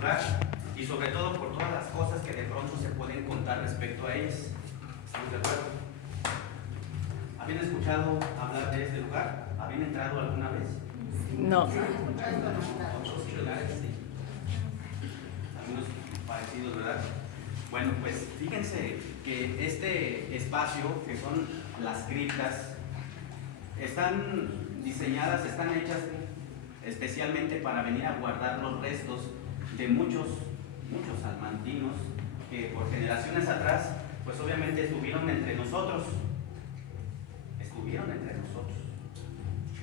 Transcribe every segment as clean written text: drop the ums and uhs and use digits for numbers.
lugar y sobre todo por todas las cosas que de pronto se pueden contar respecto a ellas. ¿Estamos de acuerdo? ¿Habían escuchado hablar de este lugar? ¿Habían entrado alguna vez? No. Otros lugares, sí. Algunos parecidos, ¿verdad? Bueno, pues fíjense que este espacio, que son las criptas, están diseñadas, están hechas especialmente para venir a guardar los restos de muchos salmantinos que por generaciones atrás, pues obviamente estuvieron entre nosotros,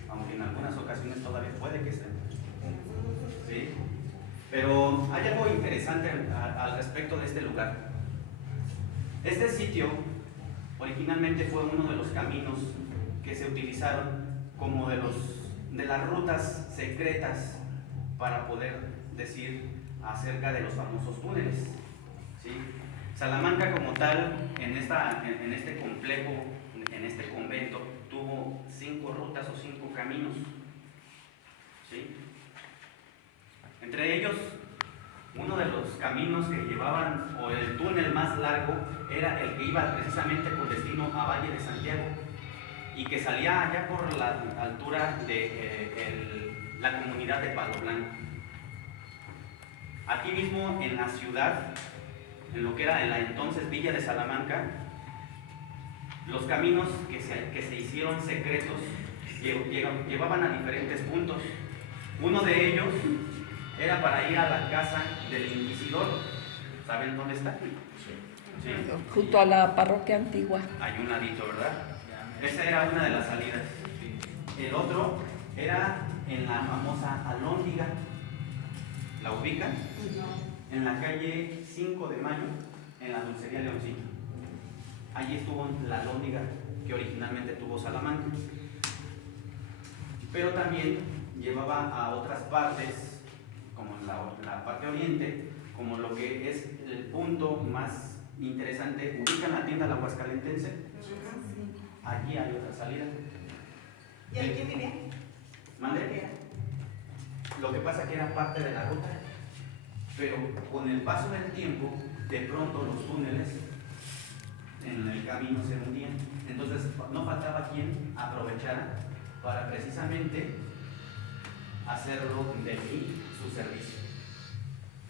aunque en algunas ocasiones todavía puede que estén, ¿sí? Pero hay algo interesante al respecto de este lugar. Este sitio originalmente fue uno de los caminos que se utilizaron como de las rutas secretas para poder decir acerca de los famosos túneles, ¿sí? Salamanca como tal, en este complejo, en este convento, tuvo 5 rutas o 5 caminos, ¿sí? Entre ellos, uno de los caminos que llevaban, o el túnel más largo, era el que iba precisamente con destino a Valle de Santiago y que salía allá por la altura de la comunidad de Palo Blanco. Aquí mismo en la ciudad, en lo que era en la entonces Villa de Salamanca, los caminos que se hicieron secretos llevaban a diferentes puntos. Uno de ellos era para ir a la casa del inquisidor. ¿Saben dónde está? Sí. Junto a la parroquia antigua. Hay un ladito, ¿verdad? Esa era una de las salidas. El otro era en la famosa Alhóndiga. ¿La ubican? En la calle 5 de Mayo, en la Dulcería Leoncito. Allí estuvo la Alhóndiga que originalmente tuvo Salamanca. Pero también llevaba a otras partes, como la parte oriente, como lo que es el punto más interesante. ¿Ubican la tienda La Huascalentense? Allí hay otra salida. ¿Y aquí vivía? ¿Mande? Lo que pasa es que era parte de la ruta, pero con el paso del tiempo, de pronto los túneles en el camino se hundían. Entonces no faltaba quien aprovechara para precisamente hacerlo de ahí su servicio.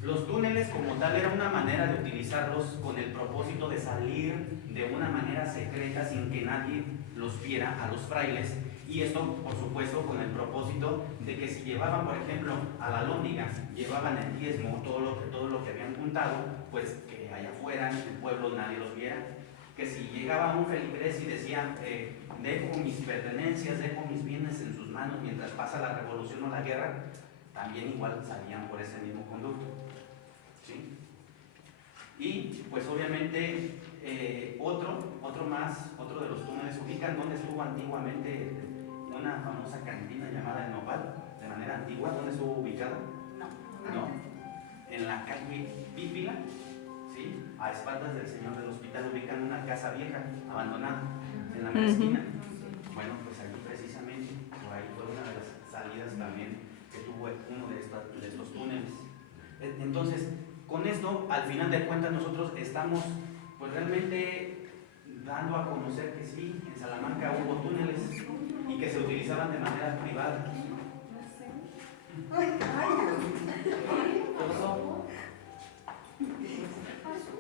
Los túneles como tal era una manera de utilizarlos con el propósito de salir de una manera secreta sin que nadie los viera a los frailes, y esto por supuesto con el propósito de que si llevaban por ejemplo a la Alhóndiga, llevaban el diezmo, todo lo que habían juntado, pues que allá afuera en el pueblo nadie los viera. Que si llegaba un feligrés y decía dejo mis pertenencias, dejo mis bienes en sus manos mientras pasa la revolución o la guerra, también igual salían por ese mismo conducto, ¿sí? Y pues obviamente otro de los túneles, ubican donde estuvo antiguamente una famosa cantina llamada El Nopal, de manera antigua. ¿Dónde estuvo ubicada? No. En la calle Pípila, ¿sí? A espaldas del señor del hospital ubican una casa vieja, abandonada, en la mera esquina. Bueno, pues allí precisamente, por ahí fue una de las salidas también que tuvo uno de estos túneles. Entonces, con esto, al final de cuentas, nosotros estamos pues realmente dando a conocer que sí, en Salamanca hubo túneles y que se utilizaban de manera privada.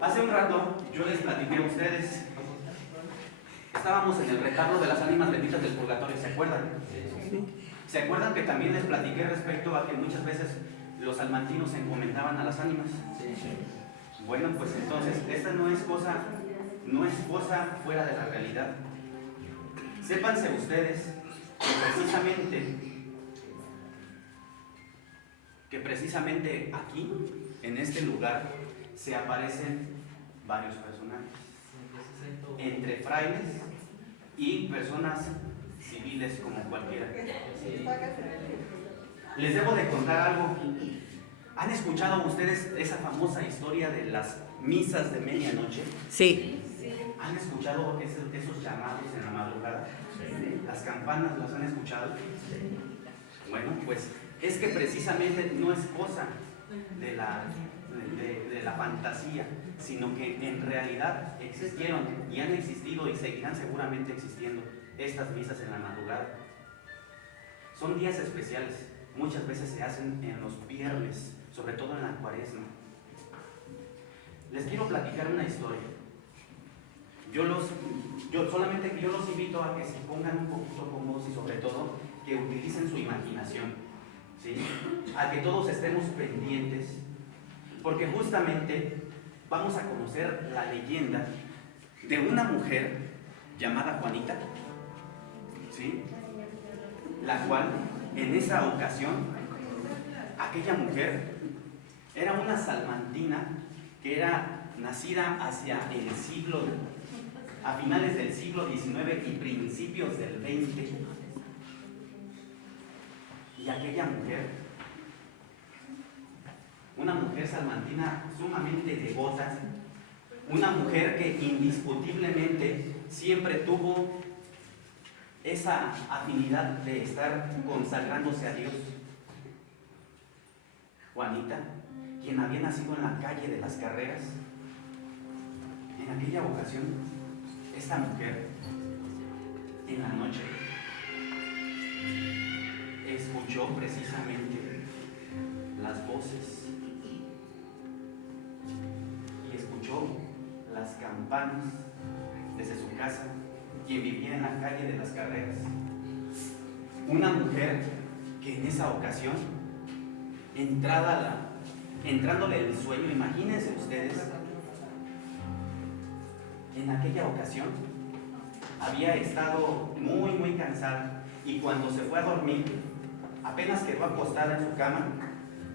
Hace un rato yo les platiqué a ustedes, estábamos en el retablo de las ánimas benditas del purgatorio, ¿se acuerdan? ¿Se acuerdan que también les platiqué respecto a que muchas veces los salmantinos se encomendaban a las ánimas? Bueno, pues entonces, esta no es cosa fuera de la realidad. Sépanse ustedes que precisamente aquí, en este lugar, se aparecen varios personajes, entre frailes y personas civiles como cualquiera. Les debo de contar algo. ¿Han escuchado ustedes esa famosa historia de las misas de medianoche? Sí. ¿Han escuchado esos llamados en la madrugada? ¿Las campanas las han escuchado? Bueno, pues es que precisamente no es cosa de de la fantasía, sino que en realidad existieron y han existido y seguirán seguramente existiendo estas misas en la madrugada. Son días especiales, muchas veces se hacen en los viernes, sobre todo en la Cuaresma. Les quiero platicar una historia. Yo los invito a que se pongan un poquito cómodos y sobre todo que utilicen su imaginación, ¿sí? A que todos estemos pendientes, porque justamente vamos a conocer la leyenda de una mujer llamada Juanita, ¿sí? La cual en esa ocasión, aquella mujer era una salmantina que era nacida a finales del siglo XIX y principios del XX. Y aquella mujer, una mujer salmantina sumamente devota, una mujer que indiscutiblemente siempre tuvo esa afinidad de estar consagrándose a Dios. Juanita, quien había nacido en la calle de las Carreras, en aquella ocasión, esta mujer, en la noche, escuchó precisamente las voces y escuchó las campanas desde su casa, quien vivía en la calle de las Carreras. Una mujer que en esa ocasión, entrándole el sueño, imagínense ustedes, en aquella ocasión había estado muy cansada y cuando se fue a dormir, apenas quedó acostada en su cama,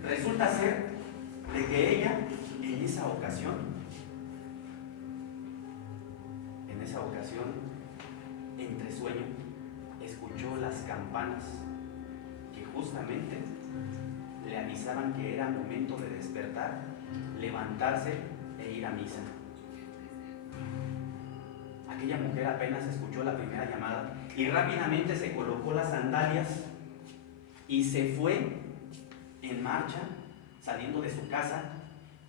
resulta ser de que ella en esa ocasión, entre sueño, escuchó las campanas que justamente le avisaban que era momento de despertar, levantarse e ir a misa. Aquella mujer apenas escuchó la primera llamada y rápidamente se colocó las sandalias y se fue en marcha, saliendo de su casa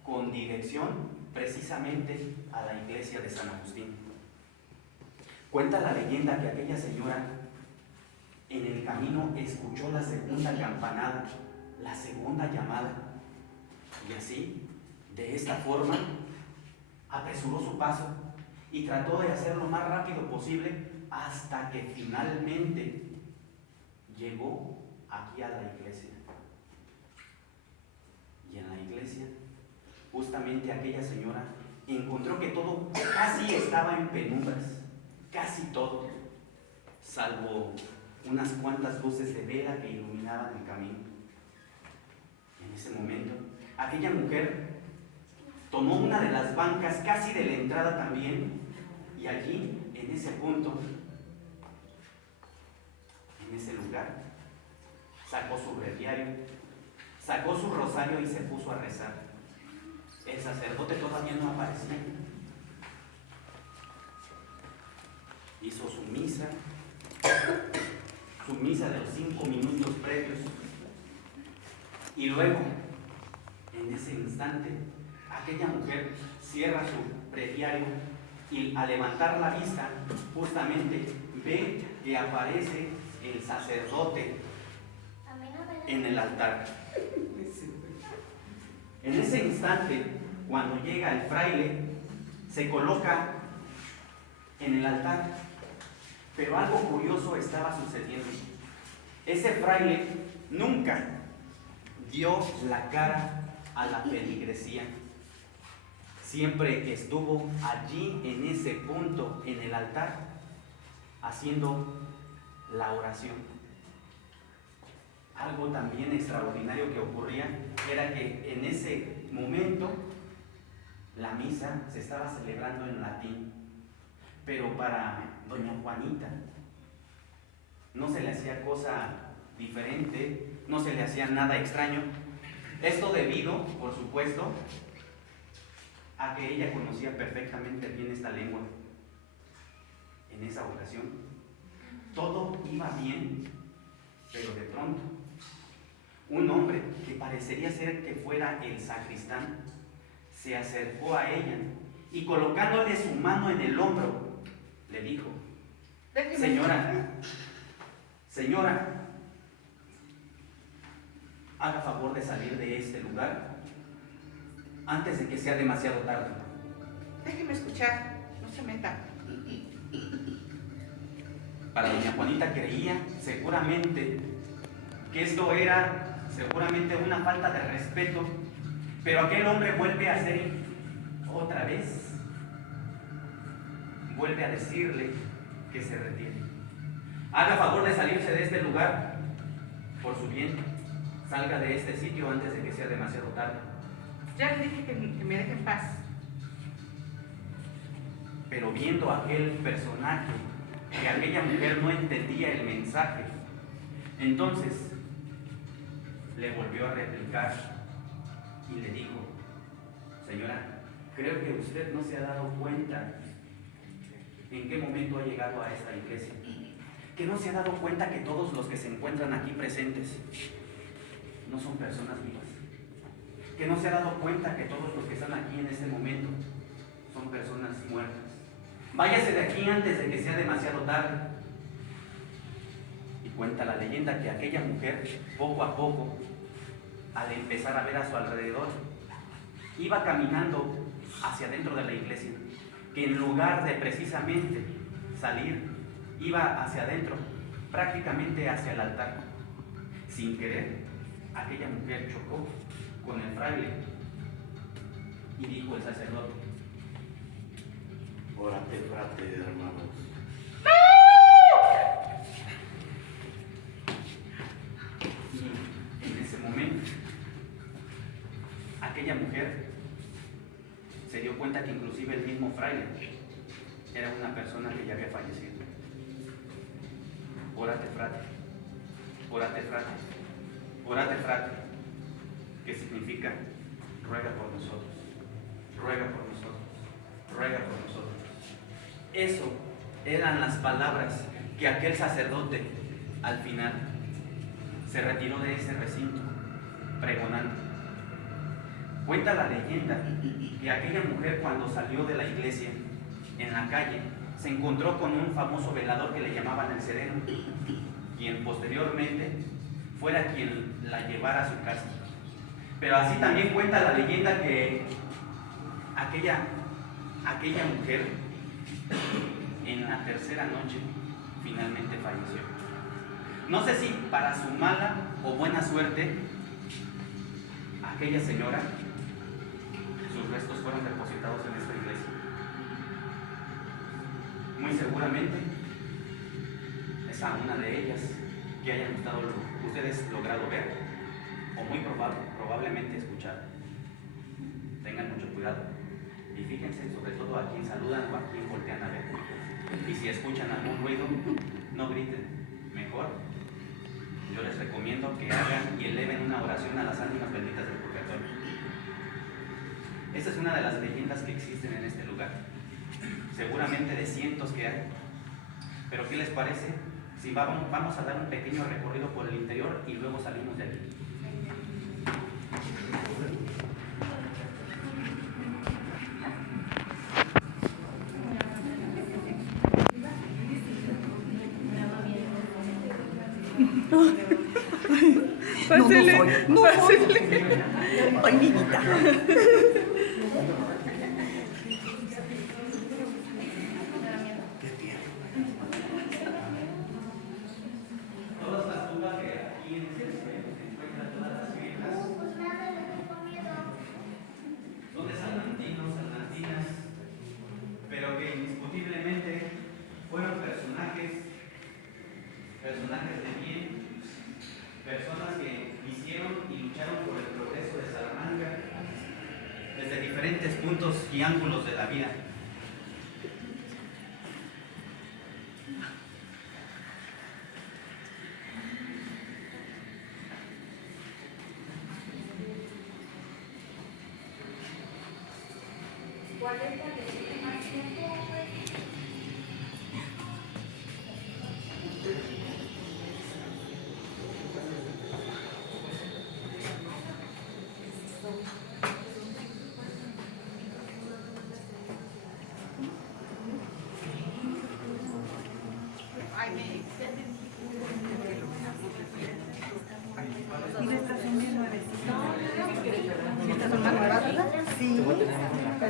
con dirección precisamente a la iglesia de San Agustín. Cuenta la leyenda que aquella señora en el camino escuchó la segunda campanada, la segunda llamada, y así, de esta forma, apresuró su paso y trató de hacer lo más rápido posible hasta que finalmente llegó aquí a la iglesia. Y en la iglesia, justamente aquella señora encontró que todo casi estaba en penumbras, casi todo, salvo unas cuantas luces de vela que iluminaban el camino. En ese momento, aquella mujer tomó una de las bancas casi de la entrada también, y allí, en ese punto, en ese lugar, sacó su breviario, sacó su rosario y se puso a rezar. El sacerdote todavía no aparecía. Hizo su misa de los 5 minutos previos, y luego, en ese instante, aquella mujer cierra su breviario y al levantar la vista, justamente ve que aparece el sacerdote en el altar. En ese instante, cuando llega el fraile, se coloca en el altar, pero algo curioso estaba sucediendo. Ese fraile nunca dio la cara a la feligresía. Siempre estuvo allí en ese punto, en el altar, haciendo la oración. Algo también extraordinario que ocurría era que en ese momento la misa se estaba celebrando en latín, pero para doña Juanita no se le hacía cosa diferente, no se le hacía nada extraño. Esto debido, por supuesto, a que ella conocía perfectamente bien esta lengua. En esa ocasión, todo iba bien, pero de pronto, Un hombre que parecería ser que fuera el sacristán se acercó a ella y colocándole su mano en el hombro, le dijo: Señora, haga favor de salir de este lugar antes de que sea demasiado tarde. Déjeme escuchar, no se meta. Para doña Juanita creía seguramente que esto era una falta de respeto, pero aquel hombre vuelve a hacer otra vez, vuelve a decirle que se retire. Haga favor de salirse de este lugar, por su bien, salga de este sitio antes de que sea demasiado tarde. Ya le dije que me deje en paz. Pero viendo a aquel personaje, que aquella mujer no entendía el mensaje, entonces le volvió a replicar y le dijo: señora, creo que usted no se ha dado cuenta en qué momento ha llegado a esta iglesia, que no se ha dado cuenta que todos los que se encuentran aquí presentes no son personas vivas, que no se ha dado cuenta que todos los que están aquí en este momento son personas muertas. Váyase de aquí antes de que sea demasiado tarde. Y cuenta la leyenda que aquella mujer, poco a poco, al empezar a ver a su alrededor, iba caminando hacia dentro de la iglesia, que en lugar de precisamente salir, iba hacia adentro, prácticamente hacia el altar. Sin querer, aquella mujer chocó con el fraile y dijo el sacerdote: Órate, frate, hermanos. Y en ese momento, aquella mujer se dio cuenta que inclusive el mismo fraile era una persona que ya había fallecido. Órate, frate, órate, frate, órate, frate, que significa ruega por nosotros, ruega por nosotros, ruega por nosotros. Eso eran las palabras que aquel sacerdote al final se retiró de ese recinto pregonando. Cuenta la leyenda que aquella mujer, cuando salió de la iglesia en la calle, se encontró con un famoso velador que le llamaban el Sereno, quien posteriormente fuera quien la llevara a su casa. Pero así también cuenta la leyenda que aquella mujer en la tercera noche finalmente falleció. No sé si para su mala o buena suerte, aquella señora, sus restos fueron depositados en esta iglesia. Muy seguramente es a una de ellas que hayan ustedes logrado ver, o muy probablemente escuchar. Tengan mucho cuidado y fíjense sobre todo a quién saludan o a quién voltean a ver. Y si escuchan algún ruido, no griten, mejor yo les recomiendo que hagan y eleven una oración a las ánimas benditas del purgatorio. Esta es una de las leyendas que existen en este lugar, seguramente de cientos que hay. Pero ¿qué les parece si vamos a dar un pequeño recorrido por el interior y luego salimos de aquí? Pásele, No, pásele. Ay, niñita. ¿Qué tiene? Todas las tumbas que aquí en este cielo se encuentran, todas las viejas, son de salmantinos, salmantinas, pero que indiscutiblemente fueron personajes de bien, personas que hicieron y lucharon por el progreso de Salamanca desde diferentes puntos y ángulos de la vida. ¿Cuál es la que tiene más tiempo?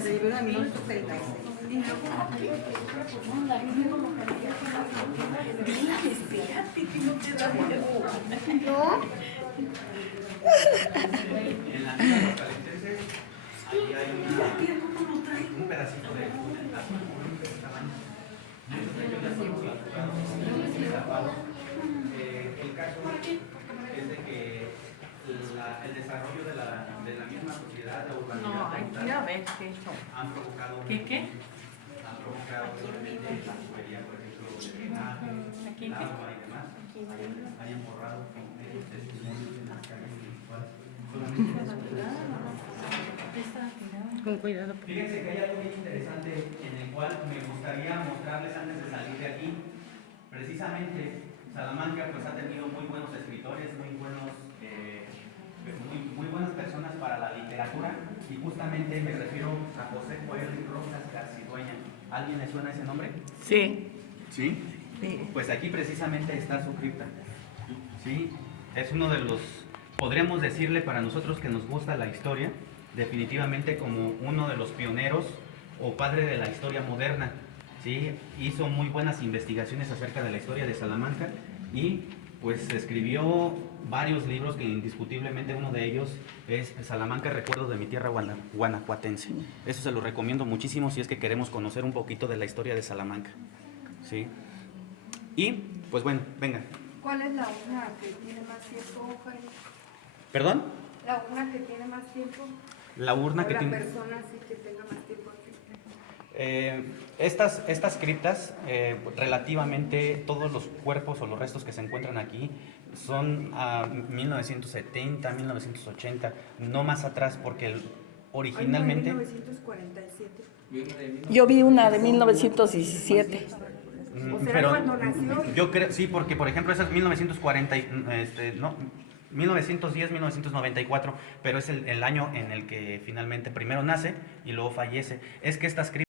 escribió en 1936. Espérate, que no te da miedo. En la Villa Aguascalentenses, ahí hay un pedacito de túnel, de este tamaño. Muchos de ellos ya fueron clausurados, tapados. El caso es de que el desarrollo de la misma sociedad, la urbanidad, No, hay que ir a ver qué es eso. han provocado ¿Qué? han provocado obviamente la tubería, por ejemplo, de drenaje, Aquí, el agua y demás, hayan borrado testimonios en las calles principales. Con cuidado. Fíjense que hay algo bien interesante en el cual me gustaría mostrarles antes de salir de aquí. Precisamente Salamanca pues ha tenido muy buenos escritores, muy buenas personas para la literatura, y justamente me refiero a José Coelho Rojas Garcidueña. ¿Alguien le suena ese nombre? Sí. ¿Sí? Pues aquí precisamente está su cripta. ¿Sí? Es uno de los, podríamos decirle para nosotros que nos gusta la historia, definitivamente como uno de los pioneros o padre de la historia moderna. ¿Sí? Hizo muy buenas investigaciones acerca de la historia de Salamanca y pues escribió varios libros que indiscutiblemente uno de ellos es Salamanca, recuerdos de mi tierra guanajuatense. Eso se lo recomiendo muchísimo si es que queremos conocer un poquito de la historia de Salamanca. ¿Sí? Y pues bueno, venga. ¿Cuál es la una que tiene más tiempo, Jaime? ¿Perdón? La una que tiene más tiempo. La urna O que la tiene... persona sí que tenga más tiempo aquí. Estas criptas, relativamente todos los cuerpos o los restos que se encuentran aquí son a 1970, 1980, no más atrás, porque originalmente... Ay, no, 1947. Yo vi una de 1917. ¿O será pero cuando nació? yo creo, sí, porque por ejemplo esa es 1940, no, 1910, 1994, pero es el año en el que finalmente primero nace y luego fallece. Es que estas criptas